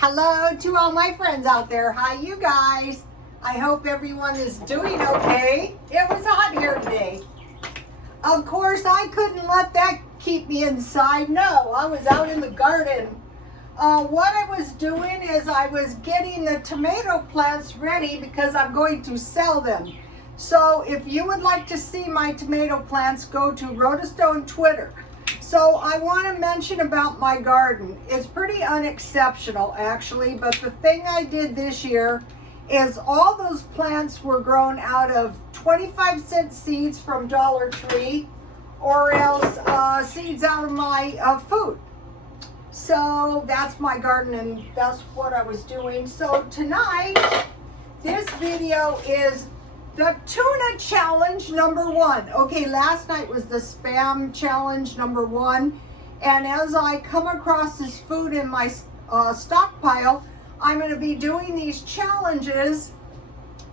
Hello to all my friends out there. Hi, you guys. I hope everyone is doing okay. It was hot here today. Of course, I couldn't let that keep me inside. No, I was out in the garden. What I was doing is I was getting the tomato plants ready because I'm going to sell them. So if you would like to see my tomato plants, go to Rotostone Twitter. So I want to mention about my garden. It's pretty unexceptional actually, but the thing I did this year is all those plants were grown out of 25-cent seeds from Dollar Tree or else seeds out of my food. So that's my garden and that's what I was doing. So tonight, this video is the tuna challenge #1. Okay, last night was the spam challenge #1. And as I come across this food in my stockpile, I'm going to be doing these challenges.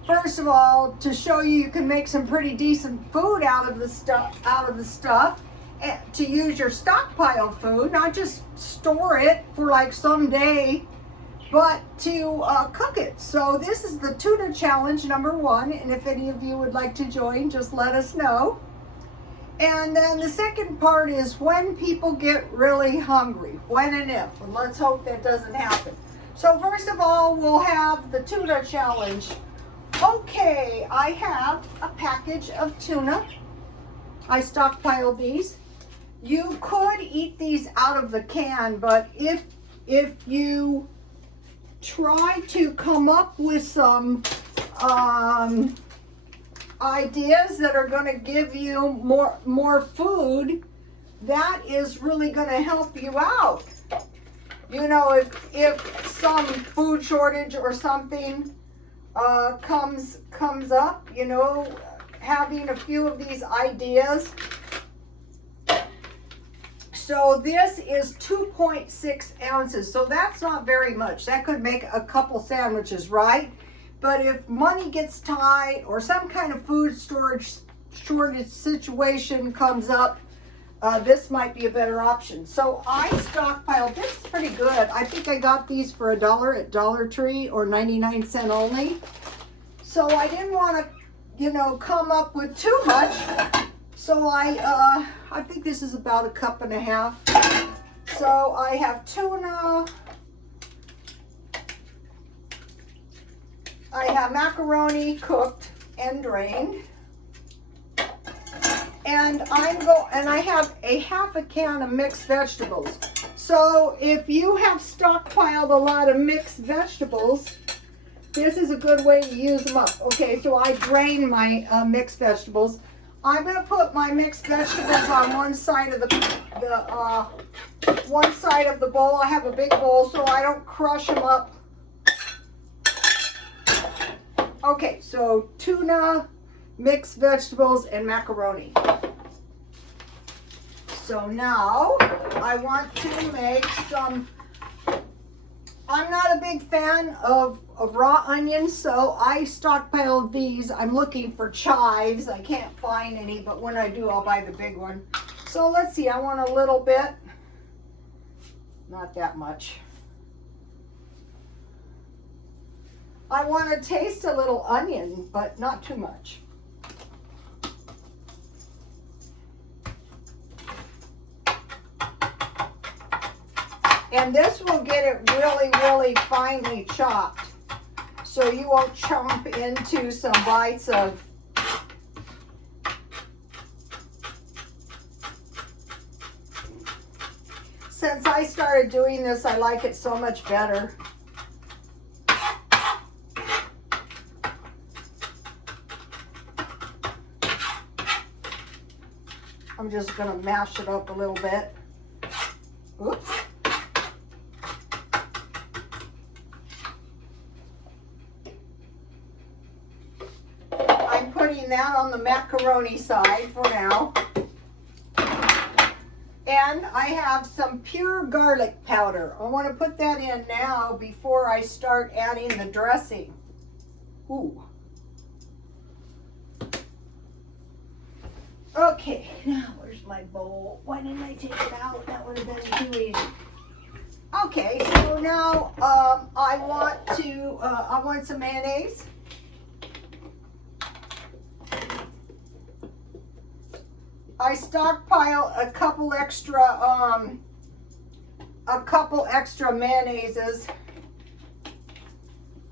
First of all, to show you can make some pretty decent food out of the stuff, to use your stockpile food, not just store it for like someday, but to cook it. So this is the tuna challenge #1, and if any of you would like to join, just let us know. And then the second part is when people get really hungry, when and if, and let's hope that doesn't happen. So first of all, we'll have the tuna challenge. Okay, I have a package of tuna. I stockpiled these. You could eat these out of the can, but if you try to come up with some ideas that are going to give you more food, that is really going to help you out. You know, if some food shortage or something comes up, you know, having a few of these ideas. So this is 2.6 ounces, so that's not very much. That could make a couple sandwiches, right? But if money gets tight or some kind of food storage shortage situation comes up, this might be a better option. So I stockpiled, this is pretty good. I think I got these for $1 at Dollar Tree or 99-cent only. So I didn't want to, you know, come up with too much. So I think this is about 1.5 cups. So I have tuna. I have macaroni cooked and drained. And I have a half a can of mixed vegetables. So if you have stockpiled a lot of mixed vegetables, this is a good way to use them up. Okay, so I drain my mixed vegetables. I'm going to put my mixed vegetables on one side of the bowl. I have a big bowl so I don't crush them up. Okay, so tuna, mixed vegetables, and macaroni. So now I want to make some. I'm not a big fan of raw onions, so I stockpiled these. I'm looking for chives. I can't find any, but when I do, I'll buy the big one. So let's see, I want a little bit. Not that much. I want to taste a little onion, but not too much. And this will get it really, really finely chopped. So you won't chomp into some bites of Since I started doing this, I like it so much better. I'm just going to mash it up a little bit. Oops. I'm putting that on the macaroni side for now. And I have some pure garlic powder. I want to put that in now before I start adding the dressing. Ooh. Okay, now where's my bowl? Why didn't I take it out? That would have been too easy. Okay, so now I want some mayonnaise. I stockpile a couple extra mayonnaises.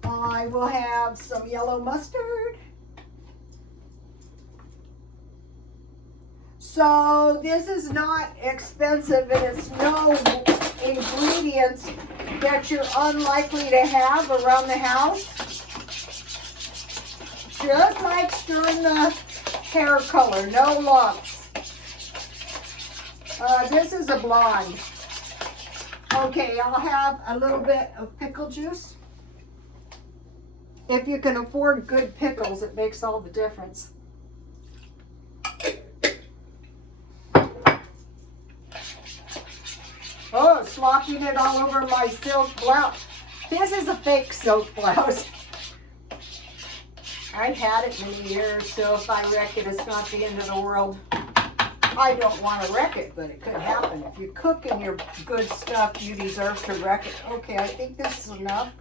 I will have some yellow mustard. So this is not expensive, and it's no ingredients that you're unlikely to have around the house. Just like stirring the hair color, no lumps. This is a blonde. Okay, I'll have a little bit of pickle juice. If you can afford good pickles, it makes all the difference. Oh, slopping it all over my silk blouse. This is a fake silk blouse. I've had it many years, so if I wreck it, it's not the end of the world. I don't want to wreck it, but it could happen. If you're cooking your good stuff, you deserve to wreck it. Okay, I think this is enough.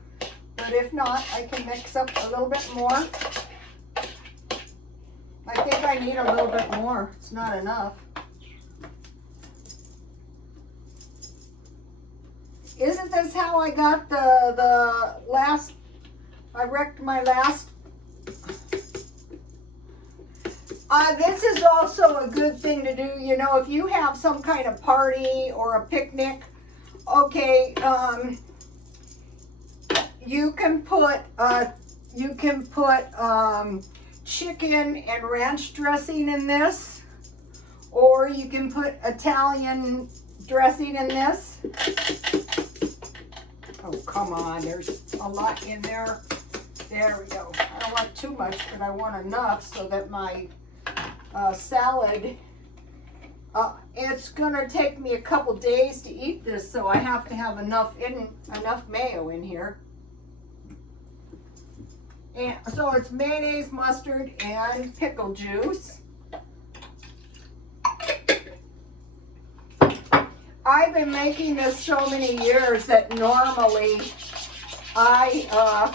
But if not, I can mix up a little bit more. I think I need a little bit more. It's not enough. Isn't this how I got the last, I wrecked my last? This is also a good thing to do, you know, if you have some kind of party or a picnic. Okay, you can put chicken and ranch dressing in this, or you can put Italian dressing in this. Oh, come on, there's a lot in there. There we go. I don't want too much, but I want enough so that my salad, it's gonna take me a couple days to eat this, so I have to have enough mayo in here. And so it's mayonnaise, mustard, and pickle juice. I've been making this so many years that normally I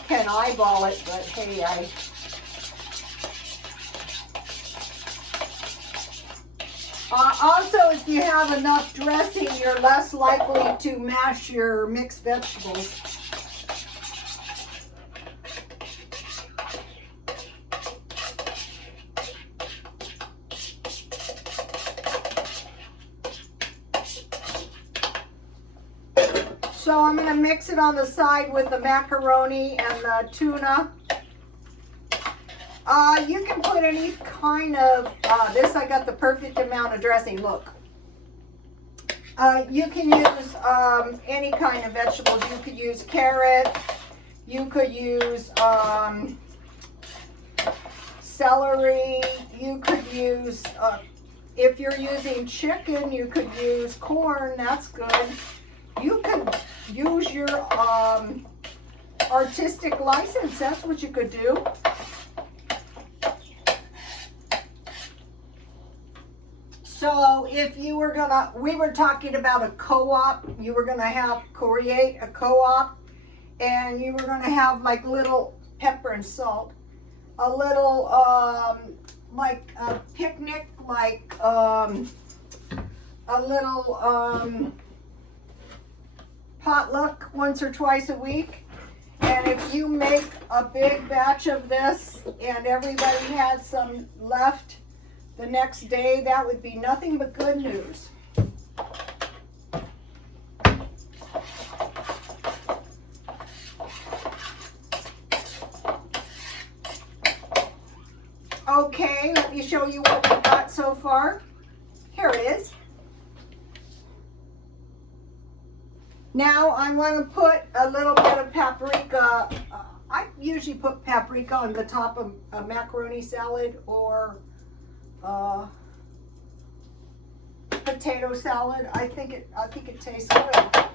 can eyeball it, but hey, also, if you have enough dressing, you're less likely to mash your mixed vegetables. So I'm going to mix it on the side with the macaroni and the tuna. You can put any kind of, this I got the perfect amount of dressing, look. You can use any kind of vegetables. You could use carrot, you could use celery, you could use, if you're using chicken, you could use corn, that's good. You could use your artistic license, that's what you could do. So if you were gonna, we were talking about a co-op, you were gonna create a co-op, and you were gonna have like little pepper and salt, a little like a picnic, like a little potluck once or twice a week. And if you make a big batch of this and everybody had some left the next day, that would be nothing but good news. Okay, let me show you what we got so far. Here it is. Now I want to put a little bit of paprika. I usually put paprika on the top of a macaroni salad or potato salad. I think it tastes good.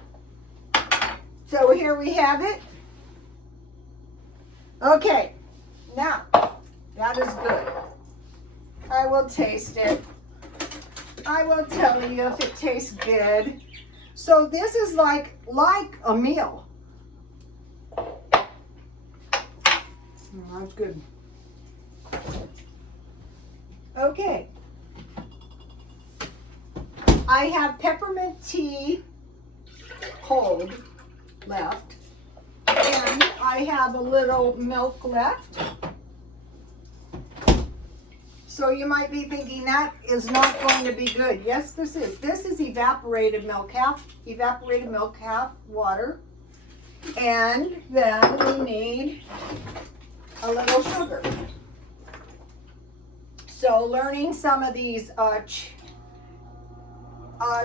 So here we have it. Okay, now that is good. I will taste it. I will tell you if it tastes good. So this is like a meal. That's good. Okay. I have peppermint tea cold left. And I have a little milk left. So you might be thinking that is not going to be good. Yes, this is. This is evaporated milk, half water. And then we need a little sugar. So learning some of these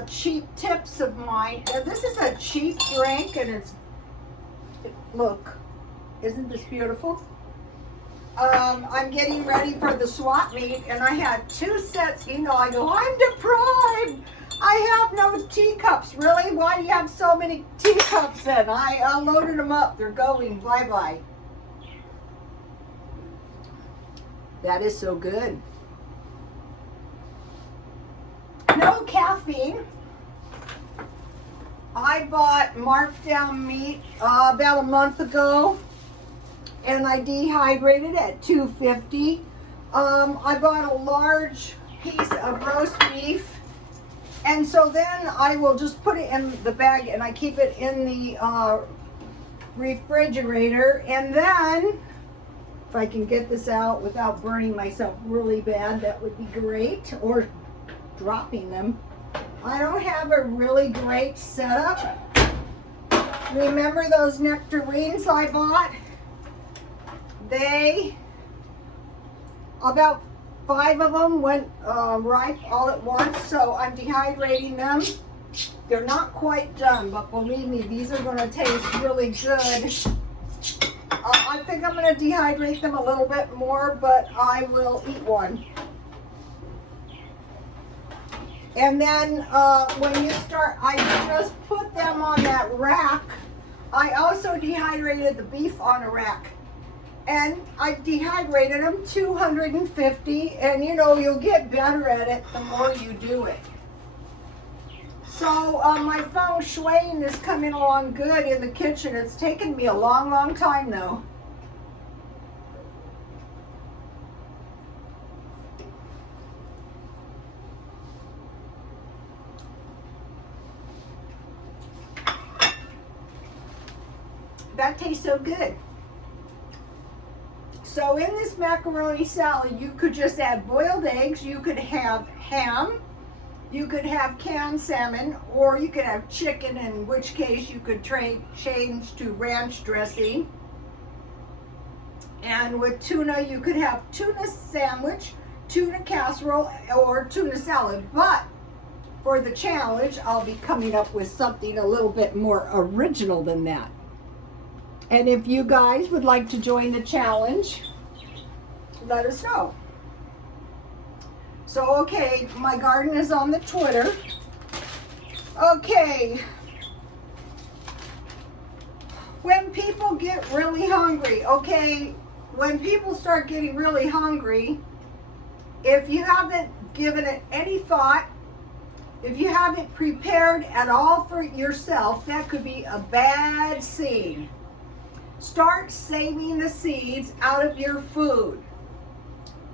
cheap tips of mine. Now, this is a cheap drink, and it's, look, isn't this beautiful? I'm getting ready for the swap meet, and I had 2 sets. You know, I go, I'm deprived. I have no teacups. Really? Why do you have so many teacups then? I loaded them up. They're going. Bye-bye. That is so good. No caffeine. I bought markdown meat about a month ago, and I dehydrated at 250. I bought a large piece of roast beef, and so then I will just put it in the bag and I keep it in the refrigerator. And then, if I can get this out without burning myself really bad, that would be great, or dropping them. I don't have a really great setup. Remember those nectarines I bought? About 5 of them went ripe all at once, so I'm dehydrating them. They're not quite done, but believe me, these are going to taste really good. I think I'm going to dehydrate them a little bit more, but I will eat one. And then when you start, I just put them on that rack. I also dehydrated the beef on a rack. And I dehydrated them 250, and you know, you'll get better at it the more you do it. So my feng shui is coming along good in the kitchen. It's taken me a long, long time though. That tastes so good. So in this macaroni salad, you could just add boiled eggs, you could have ham, you could have canned salmon, or you could have chicken, in which case you could change to ranch dressing. And with tuna, you could have tuna sandwich, tuna casserole, or tuna salad. But for the challenge, I'll be coming up with something a little bit more original than that. And if you guys would like to join the challenge, let us know. So, okay, my garden is on the Twitter. Okay. When people get really hungry, okay, when people start getting really hungry, if you haven't given it any thought, if you haven't prepared at all for yourself, that could be a bad scene. Start saving the seeds out of your food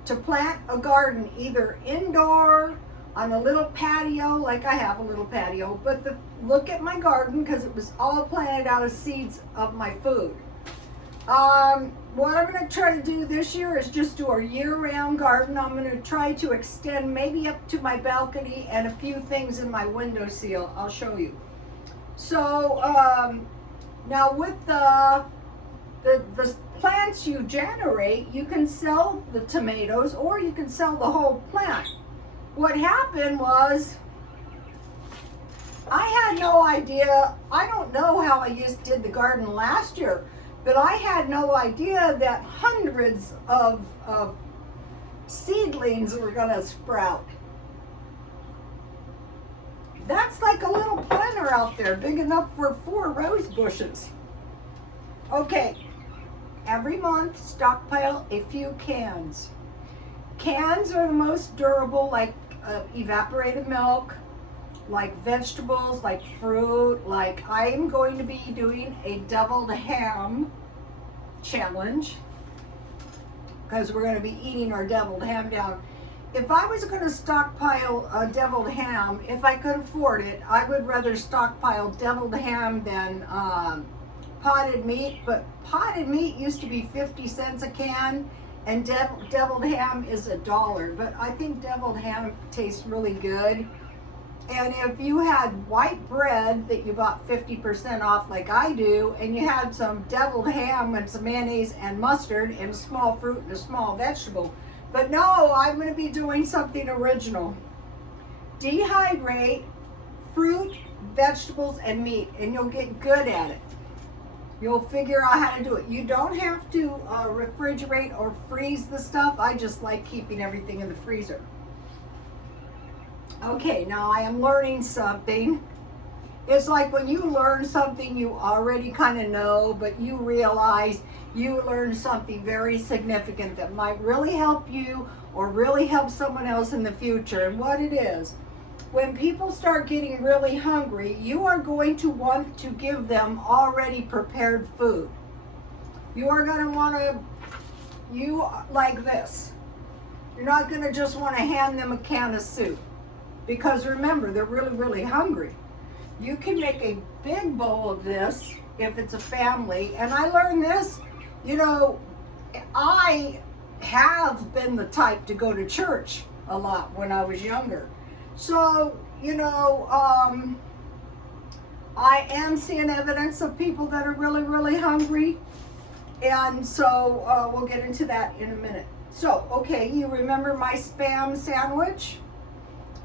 to plant a garden, either indoor, on a little patio, like I have a little patio, but look at my garden, because it was all planted out of seeds of my food. What I'm going to try to do this year is just do a year-round garden. I'm going to try to extend maybe up to my balcony and a few things in my windowsill. I'll show you. So now with the plants you generate, you can sell the tomatoes or you can sell the whole plant. What happened was, I had no idea, I don't know how I just did the garden last year, but I had no idea that hundreds of seedlings were going to sprout. That's like a little planter out there, big enough for 4 rose bushes. Okay. Every month, stockpile a few cans. Cans are the most durable, like evaporated milk, like vegetables, like fruit, like I'm going to be doing a deviled ham challenge because we're going to be eating our deviled ham down. If I was going to stockpile a deviled ham, if I could afford it, I would rather stockpile deviled ham than potted meat. But potted meat used to be 50 cents a can, and deviled ham is $1. But I think deviled ham tastes really good. And if you had white bread that you bought 50% off like I do, and you had some deviled ham and some mayonnaise and mustard and a small fruit and a small vegetable. But no, I'm going to be doing something original. Dehydrate fruit, vegetables, and meat, and you'll get good at it. You'll figure out how to do it. You don't have to refrigerate or freeze the stuff. I just like keeping everything in the freezer. Okay, now I am learning something. It's like when you learn something you already kind of know, but you realize you learned something very significant that might really help you or really help someone else in the future. And what it is, when people start getting really hungry, you are going to want to give them already prepared food. You are going to want to, like this. You're not going to just want to hand them a can of soup. Because remember, they're really, really hungry. You can make a big bowl of this if it's a family. And I learned this, I have been the type to go to church a lot when I was younger. So, I am seeing evidence of people that are really, really hungry. And so we'll get into that in a minute. So, okay, you remember my Spam sandwich?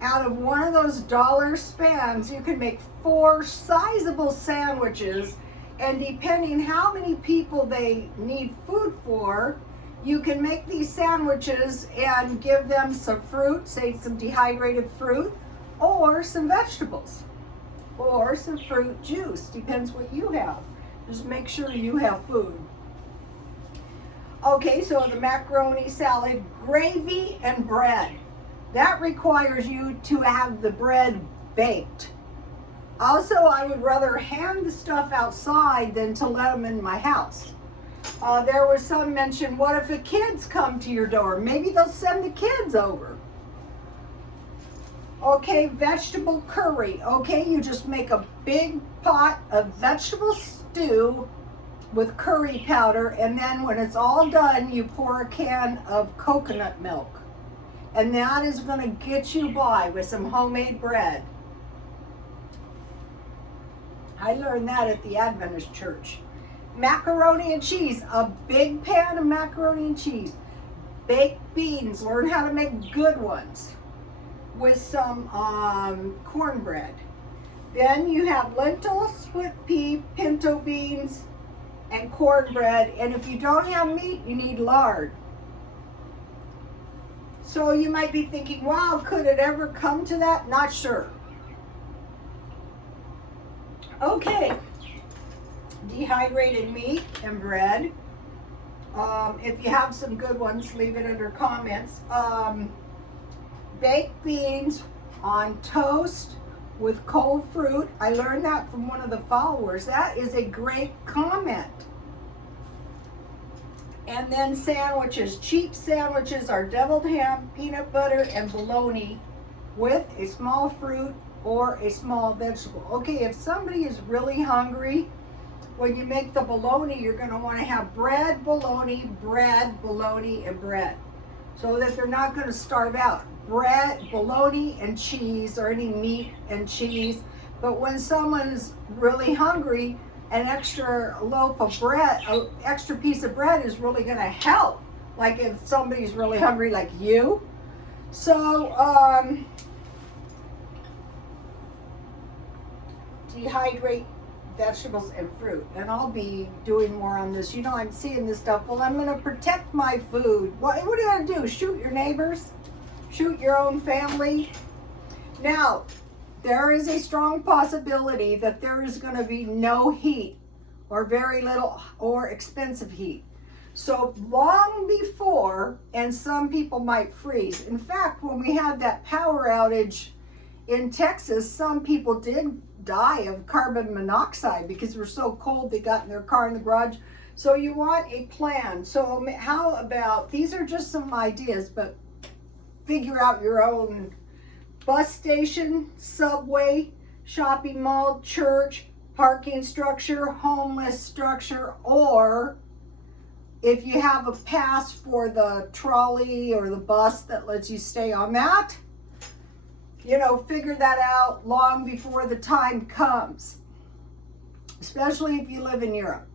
Out of one of those dollar Spams, you can make 4 sizable sandwiches, and depending how many people they need food for, you can make these sandwiches and give them some fruit, say some dehydrated fruit, or some vegetables, or some fruit juice, depends what you have. Just make sure you have food. Okay, so the macaroni salad, gravy and bread. That requires you to have the bread baked. Also, I would rather hand the stuff outside than to let them in my house. There was some mention, what if the kids come to your door? Maybe they'll send the kids over. Okay, vegetable curry. Okay, you just make a big pot of vegetable stew with curry powder, and then when it's all done, you pour a can of coconut milk. And that is going to get you by with some homemade bread. I learned that at the Adventist church. Macaroni and cheese, a big pan of macaroni and cheese. Baked beans, learn how to make good ones with some cornbread. Then you have lentils, split pea, pinto beans, and cornbread. And if you don't have meat, you need lard. So you might be thinking, wow, could it ever come to that? Not sure. Okay, dehydrated meat and bread. If you have some good ones, leave it under comments. Baked beans on toast with cold fruit. I learned that from one of the followers. That is a great comment. And then sandwiches. Cheap sandwiches are deviled ham, peanut butter, and bologna with a small fruit or a small vegetable. Okay, if somebody is really hungry, when you make the bologna, you're going to want to have bread, bologna, and bread. So that they're not going to starve out. Bread, bologna, and cheese, or any meat and cheese. But when someone is really hungry, an extra loaf of bread, an extra piece of bread is really going to help. Like if somebody's really hungry like you. So, dehydrate vegetables and fruit. And I'll be doing more on this. I'm seeing this stuff. Well, I'm going to protect my food. What are you going to do? Shoot your neighbors? Shoot your own family? Now, there is a strong possibility that there is going to be no heat or very little or expensive heat. So long before, and some people might freeze. In fact, when we had that power outage in Texas, some people did die of carbon monoxide because it was so cold they got in their car in the garage. So you want a plan. So how about, these are just some ideas, but figure out your own. Bus station, subway, shopping mall, church, parking structure, homeless structure, or if you have a pass for the trolley or the bus that lets you stay on that, you know, figure that out long before the time comes, especially if you live in Europe.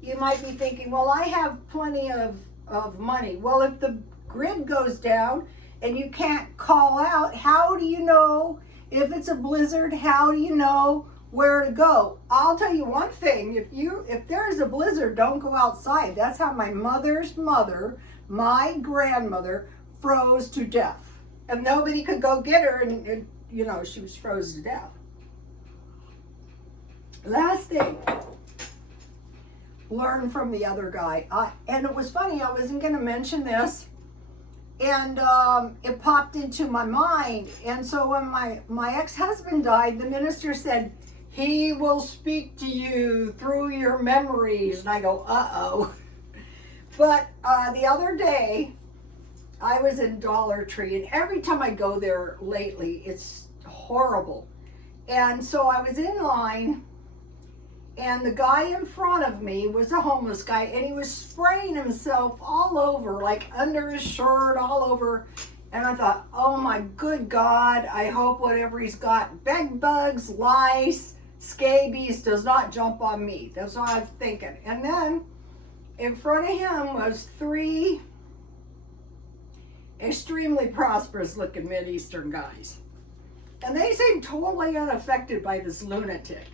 You might be thinking, well, I have plenty of money. Well, if the grid goes down and you can't call out, how do you know if it's a blizzard? How do you know where to go? I'll tell you one thing, if there is a blizzard, don't go outside. That's how my mother's mother, my grandmother, froze to death. And nobody could go get her, and you know, she was frozen to death. Last thing, learn from the other guy. And it was funny, I wasn't going to mention this, and it popped into my mind. And so when my ex-husband died, the minister said, he will speak to you through your memories. And I go, uh-oh. But the other day, I was in Dollar Tree, and every time I go there lately, it's horrible. And so I was in line, and the guy in front of me was a homeless guy, and he was spraying himself all over, like under his shirt, all over. And I thought, oh my good God, I hope whatever he's got, bed bugs, lice, scabies, does not jump on me. That's what I was thinking. And then in front of him was 3 extremely prosperous looking Mideastern guys. And they seemed totally unaffected by this lunatic.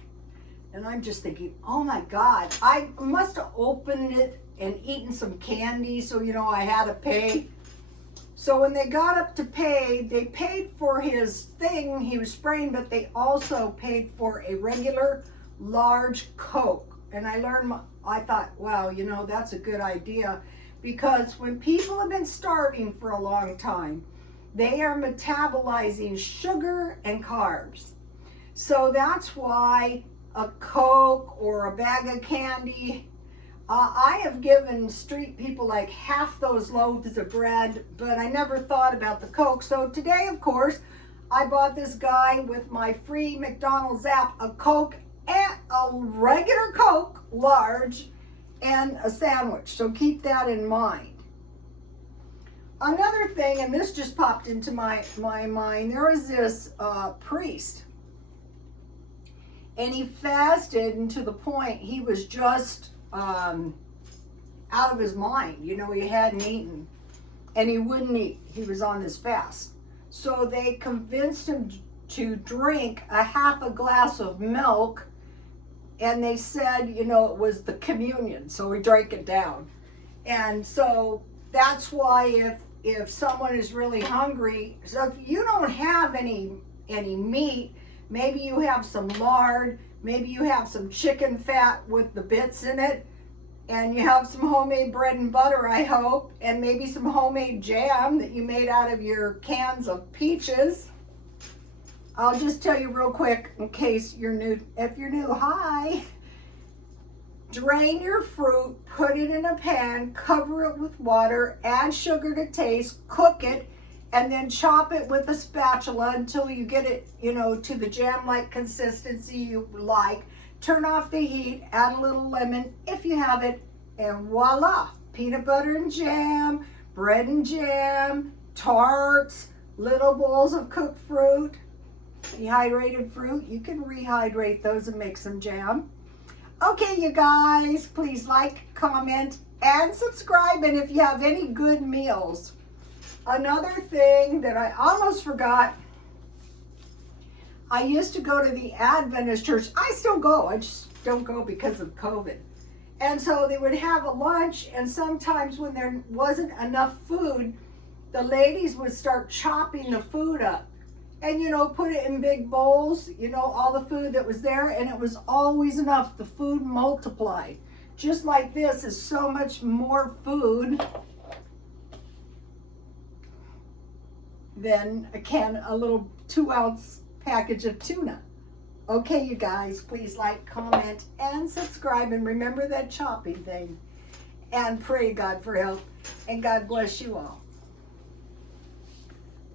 And I'm just thinking, oh my God, I must have opened it and eaten some candy, so you know I had to pay. So when they got up to pay, they paid for his thing he was spraying, but they also paid for a regular large Coke. And I thought, wow, you know, that's a good idea. Because when people have been starving for a long time, they are metabolizing sugar and carbs. So that's why a Coke or a bag of candy, I have given street people like half those loaves of bread, but I never thought about the Coke. So today, of course, I bought this guy with my free McDonald's app a Coke and a regular Coke, large, and a sandwich. So keep that in mind. Another thing, and this just popped into my mind, there was this priest, and he fasted, and to the point he was just out of his mind. You know, he hadn't eaten, and he wouldn't eat. He was on this fast. So they convinced him to drink a half a glass of milk, and they said, you know, it was the communion, so he drank it down. And so that's why if someone is really hungry, so if you don't have any meat, maybe you have some lard, maybe you have some chicken fat with the bits in it, and you have some homemade bread and butter, I hope, and maybe some homemade jam that you made out of your cans of peaches. I'll just tell you real quick in case you're new. If you're new, hi. Drain your fruit, put it in a pan, cover it with water, add sugar to taste, cook it, and then chop it with a spatula until you get it, you know, to the jam-like consistency you like. Turn off the heat, add a little lemon if you have it, and voila. Peanut butter and jam, bread and jam, tarts, little bowls of cooked fruit, dehydrated fruit. You can rehydrate those and make some jam. Okay, you guys, please like, comment, and subscribe. And if you have any good meals. Another thing that I almost forgot, I used to go to the Adventist church. I still go, I just don't go because of COVID. And so they would have a lunch, and sometimes when there wasn't enough food, the ladies would start chopping the food up. And, you know, put it in big bowls, you know, all the food that was there, and it was always enough. The food multiplied. Just like this is so much more food. than a little 2-ounce package of tuna. Okay, you guys, please like, comment, and subscribe, and remember that chopping thing. And pray God for help, and God bless you all.